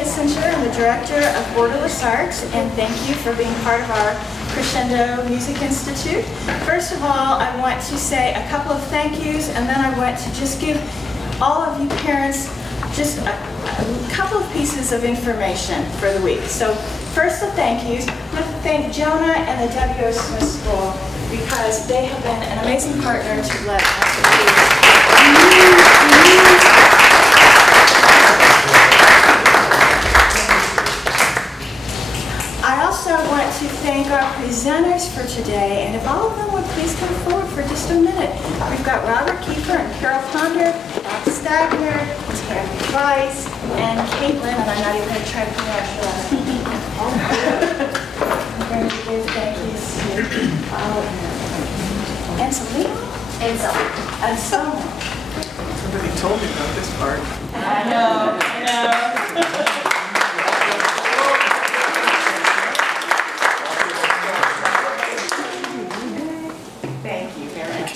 Kissinger. I'm the director of Borderless Arts, and thank you for being part of our Crescendo Music Institute. First of all, I want to say a couple of thank yous, and then I want to just give all of you parents just a couple of pieces of information for the week. So first, the thank yous. I want to thank Jonah and the W.O. Smith School because they have been an amazing partner to let us I also want to thank our presenters for today, and if all of them would please come forward for just a minute. We've got Robert Kiefer and Carol Ponder, Stagner, Tammy and Caitlin, and I'm not even going to try to pronounce your last name. I'm going to give thank yous to Anselmo. Somebody told me about this part. I know. Thank you very much.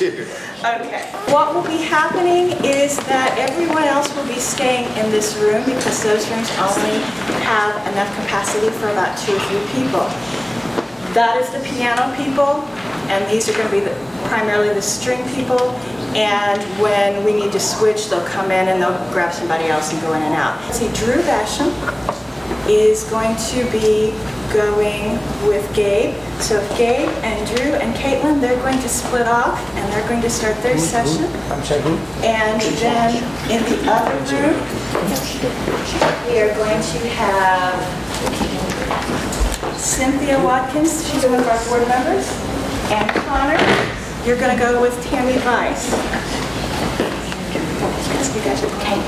Okay. What will be happening is that everyone else will be staying in this room because those rooms only have enough capacity for about 2 or 3 people. That is the piano people, and these are going to be primarily the string people. And when we need to switch, they'll come in and they'll grab somebody else and go in and out. See, Drew Basham is going to be going with Gabe. So Gabe and Drew and Caitlin, they're going to split off and they're going to start their session. And then in the other room, we are going to have Cynthia Watkins, she's one of our board members, and Connor, you're going to go with Tammy Weiss. You guys are okay.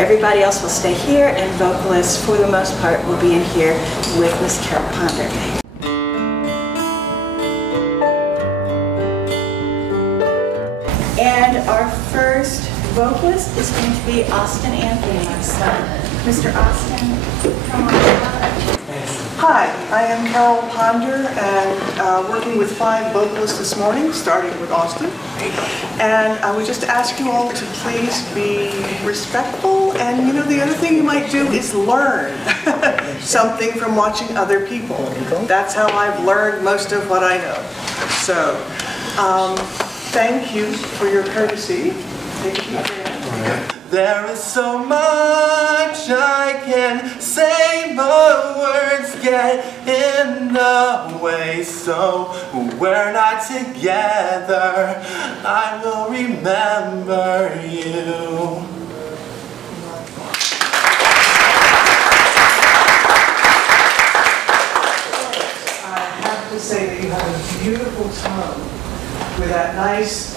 Everybody else will stay here, and vocalists, for the most part, will be in here with Miss Carol Ponder. And our first vocalist is going to be Austin Anthony, my son. Mr. Austin, come on. Hi, I am Carol Ponder, and working with 5 vocalists this morning, starting with Austin. And I would just ask you all to please be respectful, and you know, the other thing you might do is learn something from watching other people. That's how I've learned most of what I know. So, thank you for your courtesy. Thank you for your There is so much I can say, but words get in the way. So we're not together, I will remember you. I have to say that you have a beautiful tone with that nice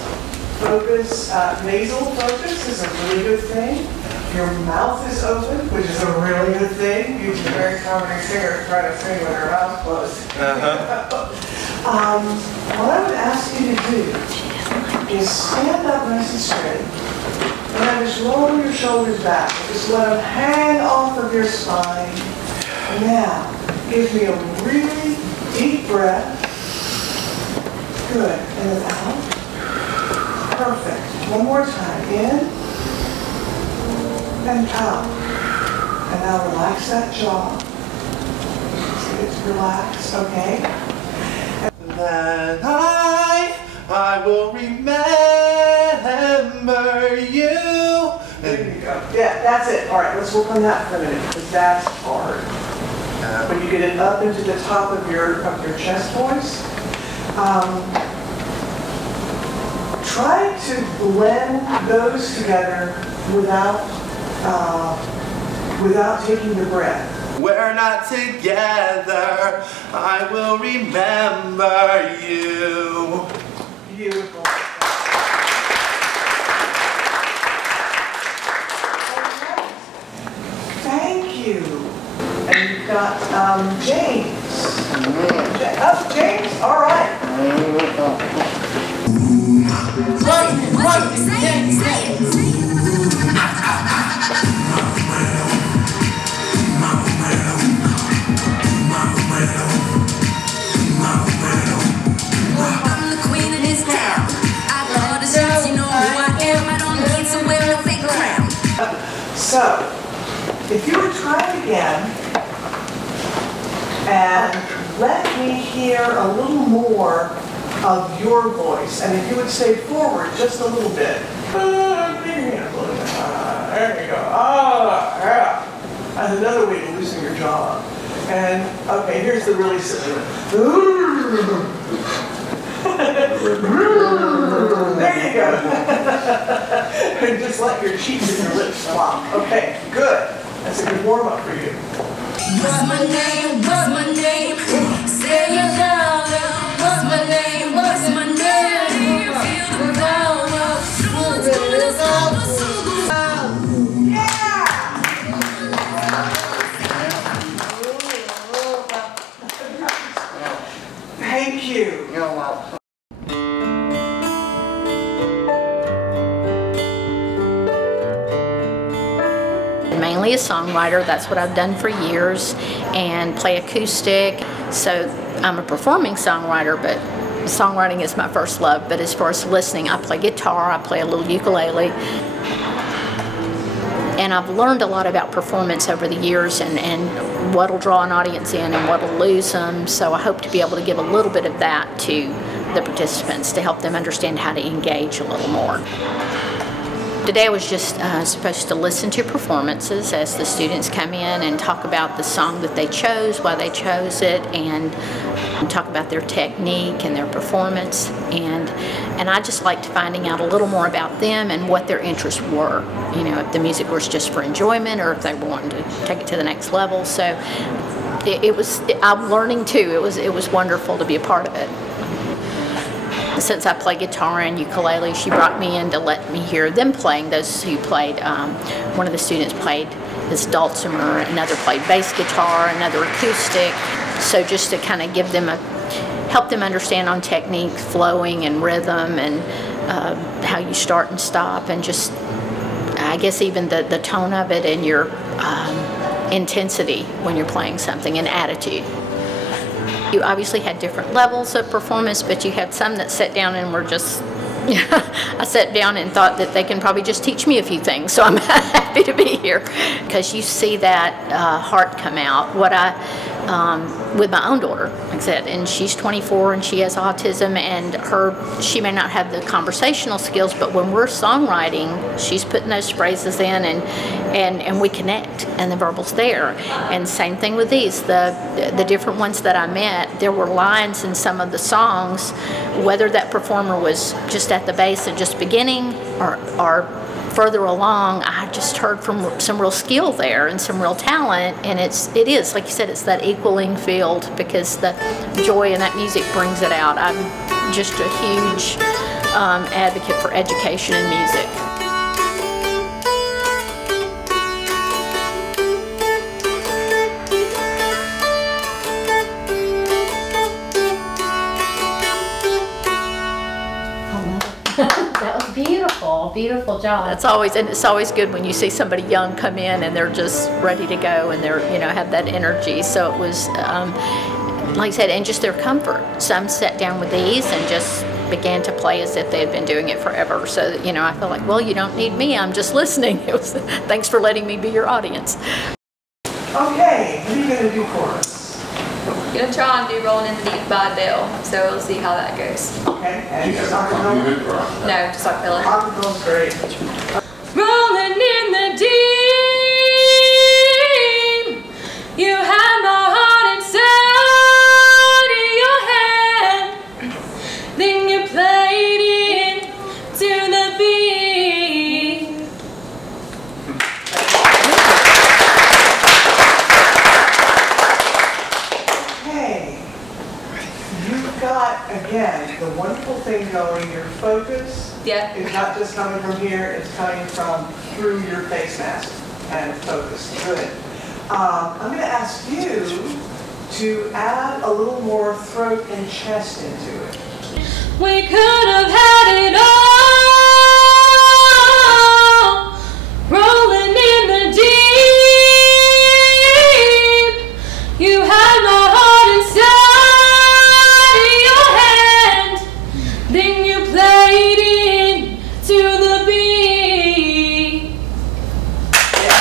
focus, nasal focus is a really good thing. Your mouth is open, which is a really good thing. You can very common singer try to sing with her mouth closed. What I would ask you to do is stand up nice and straight, and then just roll your shoulders back. Just let them hang off of your spine. Now, give me a really deep breath. Good. And then out. Perfect. One more time. In and out. And now relax that jaw. Just relax, okay? Then I will remember you. There you go. Yeah, that's it. All right, let's work on that for a minute because that's hard. When you get it up into the top of your chest voice, try to blend those together without taking the breath. We're not together, I will remember you. Beautiful. Thank you. And you've got James. Oh, James, all right. So, If you would try it again and let me hear a little more of your voice, and if you would say forward just a little bit. There you go. Yeah. That's another way to loosen your jaw. And okay, here's the really silly one. There you go. And just let your cheeks and your lips flop. Okay, good. That's a good warm-up for you. What's my name? What's my name? Say it loud. What's my name? What's my name? Feel the power. Thank you. You're welcome. Mainly a songwriter, that's what I've done for years, and play acoustic. So I'm a performing songwriter, but songwriting is my first love. But as far as listening, I play guitar, I play a little ukulele. And I've learned a lot about performance over the years and what'll draw an audience in and what'll lose them. So I hope to be able to give a little bit of that to the participants to help them understand how to engage a little more. Today I was just supposed to listen to performances as the students come in and talk about the song that they chose, why they chose it, and talk about their technique and their performance. And I just liked finding out a little more about them and what their interests were. You know, if the music was just for enjoyment or if they were wanting to take it to the next level. So I'm learning too. It was wonderful to be a part of it. Since I play guitar and ukulele, she brought me in to let me hear them playing. Those who played, one of the students played this dulcimer, another played bass guitar, another acoustic. So just to kind of give them help them understand on technique, flowing and rhythm, and how you start and stop, and just, I guess, even the tone of it and your intensity when you're playing something, and attitude. You obviously had different levels of performance, but you had some that sat down and were just, I sat down and thought that they can probably just teach me a few things, so I'm happy to be here. Because you see that heart come out. What with my own daughter, like I said, and she's 24 and she has autism, and she may not have the conversational skills, but when we're songwriting, she's putting those phrases in, and we connect, and the verbal's there. And same thing with these, the different ones that I met, there were lines in some of the songs, whether that performer was just at the bass and just beginning or further along, I just heard from some real skill there and some real talent, and it is, like you said, it's that equaling field, because the joy in that music brings it out. I'm just a huge advocate for education in music. That was beautiful, beautiful job. It's always good when you see somebody young come in and they're just ready to go, and they're, have that energy. So it was, like I said, and just their comfort. Some sat down with these and just began to play as if they had been doing it forever. So, I feel like, well, you don't need me, I'm just listening. It was, thanks for letting me be your audience. Okay, what are you going to do for us? I'm going to try and do Rolling in the Deep by Adele, so we'll see how that goes. Okay, and just acapella? No, just acapella. Acapella's great. Rolling in the deep, you have my heart inside of your hand, then you played it to the beat. Okay, you've got, again, the wonderful thing going, your focus is not just coming from here, it's coming from through your face mask and focus. Good. I'm going to ask you to add a little more throat and chest into it. We could have had it all, rolling in the deep. You had my heart inside of your hand, then you played it to the beat. Yeah.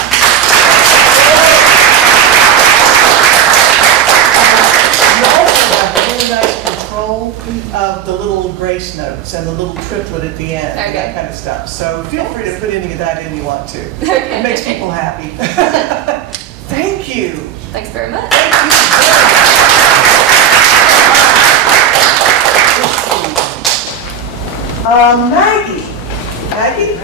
grace notes and the little triplet at the end and that kind of stuff. So feel free to put any of that in you want to. It makes people happy. Thank you. Thanks very much. Thank you. Maggie. Maggie?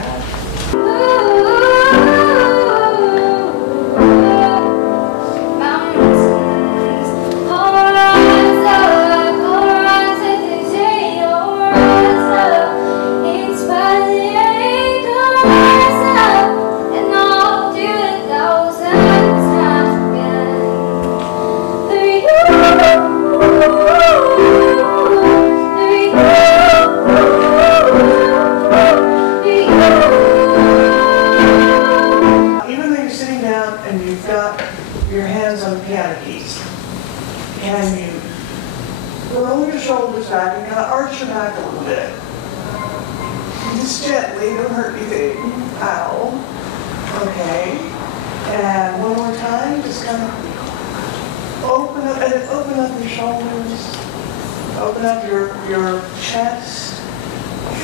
Your hands on the piano keys. Can you roll your shoulders back and kind of arch your back a little bit? Just gently, don't hurt anything. Ow. Okay. And one more time, just kind of open up and open up your shoulders. Open up your chest.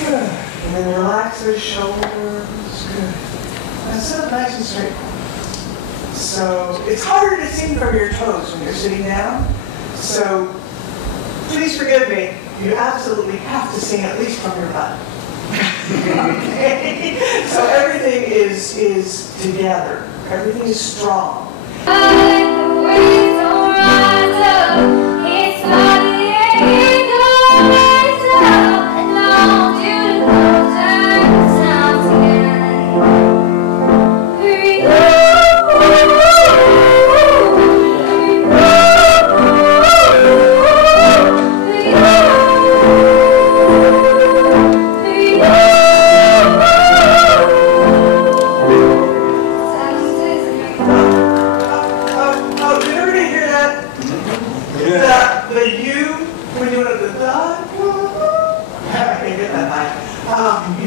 Good. And then relax those shoulders. Good. And sit up nice and straight. So it's harder to sing from your toes when you're sitting down. So please forgive me. You absolutely have to sing at least from your butt. Okay? So everything is together. Everything is strong.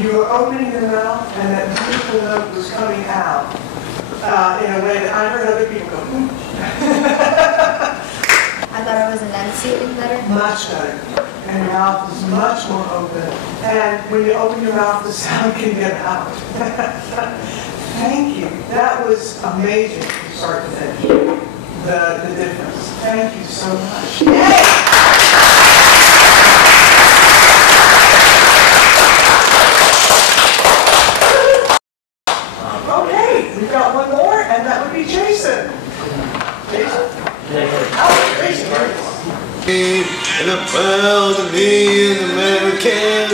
You were opening your mouth and that beautiful note was coming out in a way that I heard other people go, I thought I was enunciating better. Much better. And your mouth is much more open. And when you open your mouth, the sound can get out. Thank you. That was amazing from start to finish. The difference. Thank you so much. Yay! We've got one more, and that would be Jason. Jason? Oh, Jason. And I'm proud to be an American,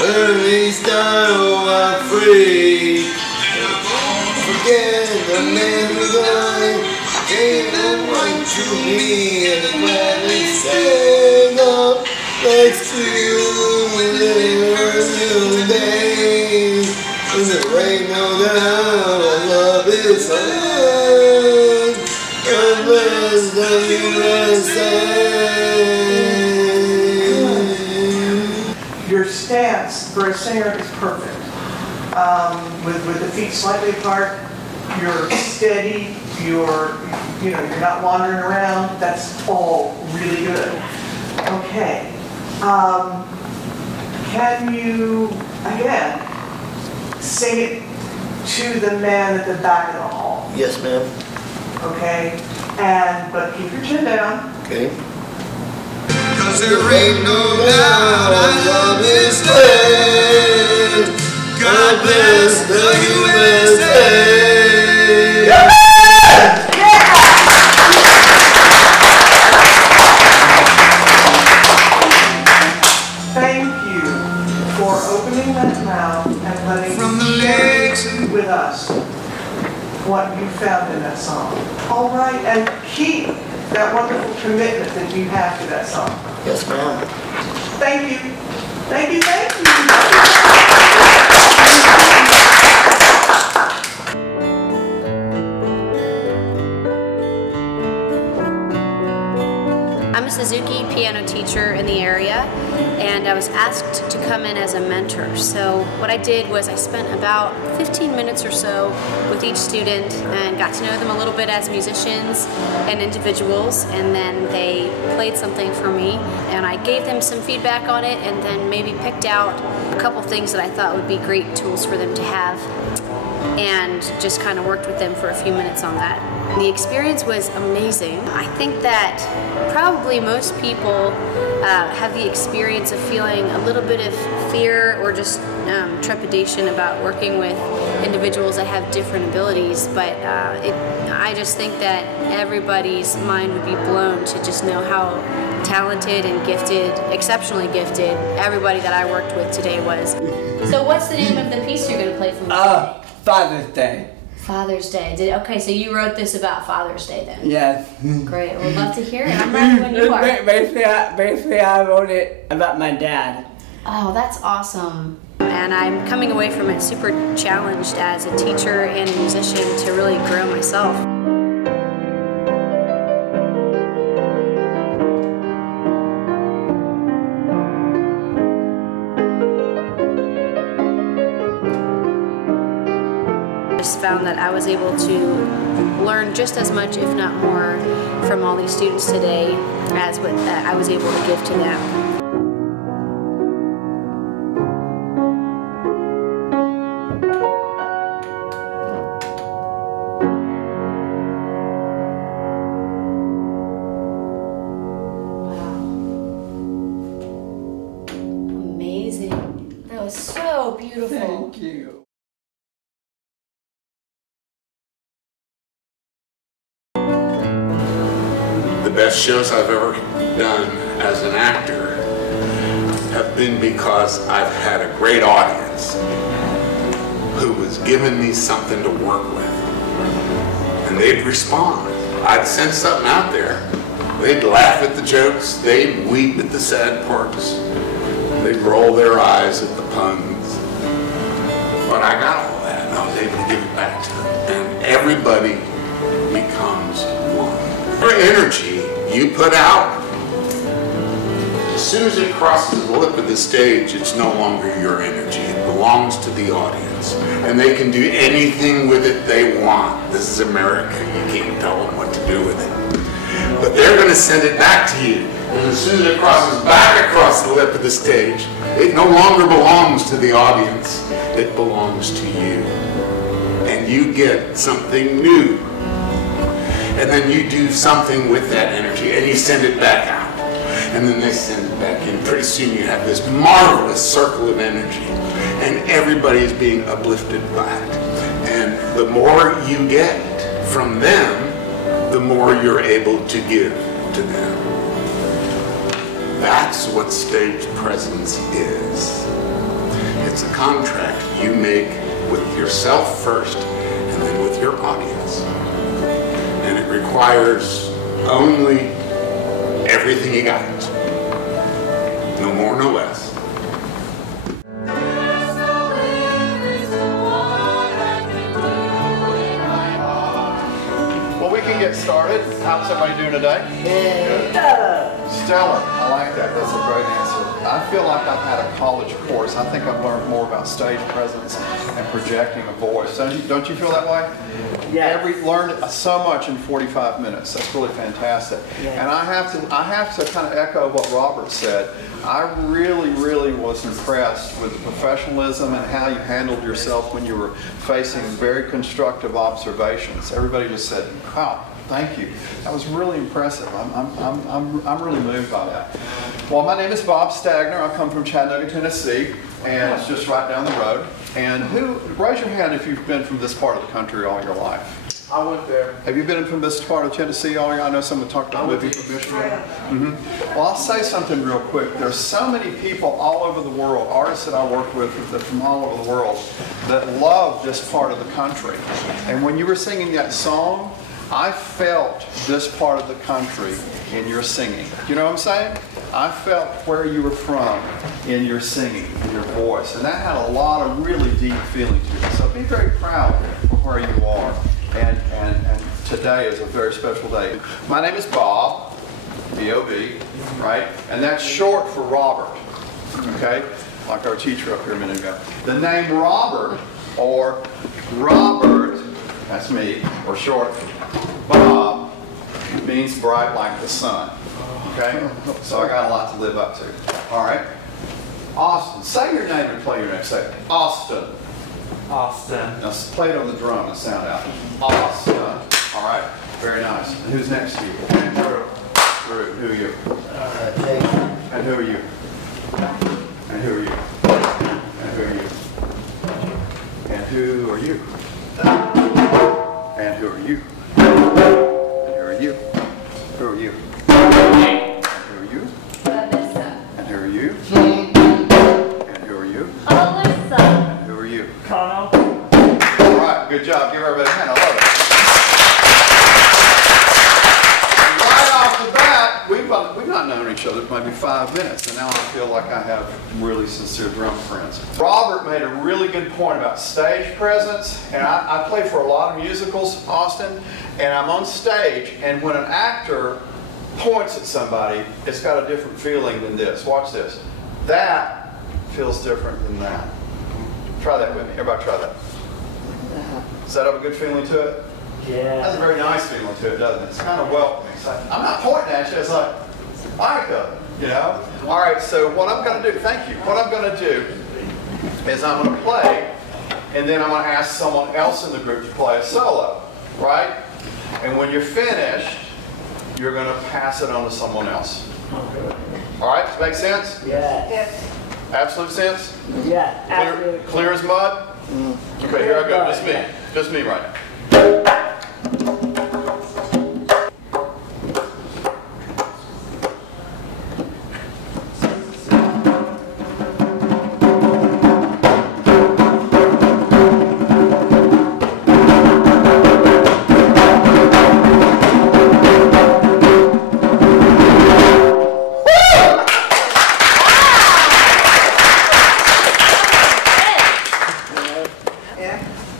early style, I'm free. Forget the man who died, gave them right to me, and I'm gladly stand up next to you in the early days. When there ain't no doubt, love is hard. God bless the USA. Your stance for a singer is perfect. With the feet slightly apart, you're steady. You're not wandering around. That's all really good. Okay. Can you again? Sing it to the man at the back of the hall. Yes, ma'am. Okay? But keep your chin down. Okay. Cause there ain't no doubt our love is dead. God bless the USA. Yeah! Thank you for opening that mouth and letting me share with us what you found in that song. All right, and keep that wonderful commitment that you have to that song. Yes, ma'am. Thank you. Thank you, thank you. I'm a Suzuki piano teacher in the area, and I was asked to come in as a mentor. So what I did was I spent about 15 minutes or so with each student and got to know them a little bit as musicians and individuals, and then they played something for me, and I gave them some feedback on it, and then maybe picked out a couple things that I thought would be great tools for them to have, and just kind of worked with them for a few minutes on that. The experience was amazing. I think that probably most people have the experience of feeling a little bit of fear or just trepidation about working with individuals that have different abilities, but I just think that everybody's mind would be blown to just know how talented and gifted, exceptionally gifted, everybody that I worked with today was. So what's the name of the piece you're going to play for me today? Father's Day. Father's Day. Okay, so you wrote this about Father's Day then? Yes. Great. We'd love to hear it. I'm ready when you are. Basically, I wrote it about my dad. Oh, that's awesome. And I'm coming away from it super challenged as a teacher and a musician to really grow myself. Found that I was able to learn just as much, if not more, from all these students today as what I was able to give to them. Wow. Amazing. That was so beautiful. Thank you. The best shows I've ever done as an actor have been because I've had a great audience who was giving me something to work with. And they'd respond. I'd send something out there. They'd laugh at the jokes. They'd weep at the sad parts. They'd roll their eyes at the puns. But I got all that, and I was able to give it back to them. And everybody becomes one. The energy you put out, as soon as it crosses the lip of the stage, it's no longer your energy. It belongs to the audience. And they can do anything with it they want. This is America. You can't tell them what to do with it. But they're going to send it back to you. And as soon as it crosses back across the lip of the stage, it no longer belongs to the audience. It belongs to you. And you get something new. And then you do something with that energy, and you send it back out. And then they send it back in. Pretty soon you have this marvelous circle of energy, and everybody's being uplifted by it. And the more you get from them, the more you're able to give to them. That's what stage presence is. It's a contract you make with yourself first, and then with your audience. And it requires only everything you got. No more, no less. Well, we can get started. How's everybody doing today? Stellar. I like that. That's a great answer. I feel like I've had a college course. I think I've learned more about stage presence and projecting a voice. Don't you feel that way? Yeah. Learned so much in 45 minutes. That's really fantastic. Yeah. And I have to kind of echo what Robert said. I really was impressed with the professionalism and how you handled yourself when you were facing very constructive observations. Everybody just said, "Wow, thank you." That was really impressive. I'm really moved by that. Well, my name is Bob Stagner. I come from Chattanooga, Tennessee, and it's just right down the road. And raise your hand if you've been from this part of the country all your life. I went there. Have you been from this part of Tennessee all your life? I know someone talked about moving from Michigan. Well, I'll say something real quick. There's so many people all over the world, artists that I work with from all over the world, that love this part of the country. And when you were singing that song, I felt this part of the country in your singing. You know what I'm saying? I felt where you were from in your singing, in your voice. And that had a lot of really deep feeling to it. So be very proud of where you are. And today is a very special day. My name is Bob, B-O-B, right? And that's short for Robert, okay? Like our teacher up here a minute ago. The name Robert, or Robert, that's me, or short Bob, means bright like the sun, okay? So I got a lot to live up to, all right? Austin, say your name and play your name. Say Austin. Austin. Now play it on the drum and sound out. Austin. All right. Very nice. And who's next to you? Andrew. Drew. Who are you? Jake. And who are you? And who are you? And who are you? And who are you? And who are you? And who are you? Who are you? And who are you? And who are you? And who are you? Alyssa. And who are you? Connell. All right, good job. Give everybody a hand. I love it. Right off the bat, we've not known each other for maybe 5 minutes, and now I feel like I have really sincere drum friends. Robert made a really good point about stage presence, and I play for a lot of musicals, Austin, and I'm on stage, and when an actor points at somebody, it's got a different feeling than this. Watch this. That feels different than that. Try that with me. Everybody try that. Does that have a good feeling to it? Yeah. Has a very nice feeling to it, doesn't it? It's kind of welcoming. It's like, I'm not pointing at you. It's like, I go, you know? All right, so what I'm going to do, thank you. What I'm going to do is I'm going to play, and then I'm going to ask someone else in the group to play a solo, right? And when you're finished, you're going to pass it on to someone else. All right, does that make sense? Yeah. Yes. Absolute sense? Yeah, absolutely. Clear as mud? Okay, here I go. Just me. Just me right now.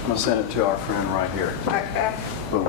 I'm going to send it to our friend right here. Okay. Boom.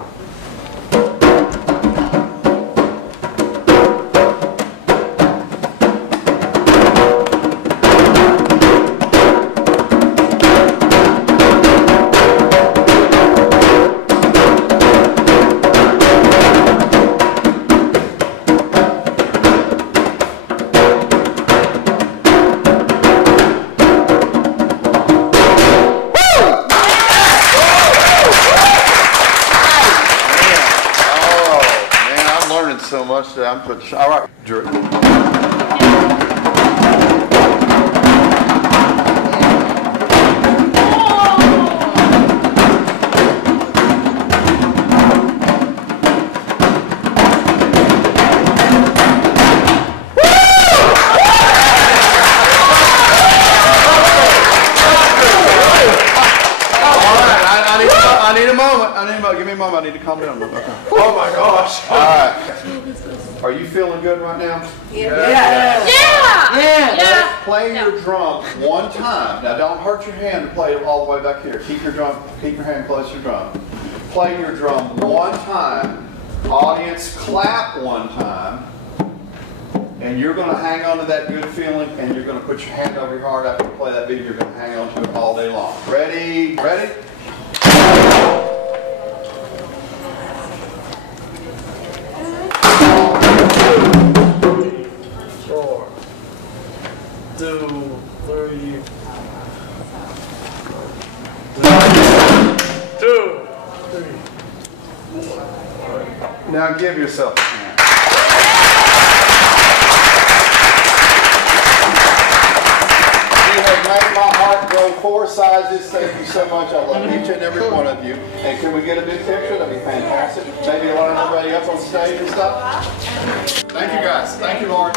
So much that I'm putting. All right, Drew. I need a moment. Give me a moment. I need to calm down. Okay. Oh my gosh. All right. Are you feeling good right now? Yeah. Play your drum one time. Now don't hurt your hand to play it all the way back here. Keep your hand close to your drum. Play your drum one time. Audience clap one time. And you're going to hang on to that good feeling, and you're going to put your hand over your heart after you play that beat. You're going to hang on to it all day long. Ready? Ready? 4, 2, 3. 2, 3. Now give yourself a hand. You have made my heart grow 4 sizes. Thank you so much. I love each and every one of you. And can we get a big picture? That'd be fantastic. Maybe a lot of everybody up on stage and stuff. Thank you guys. Thank you, Lauren.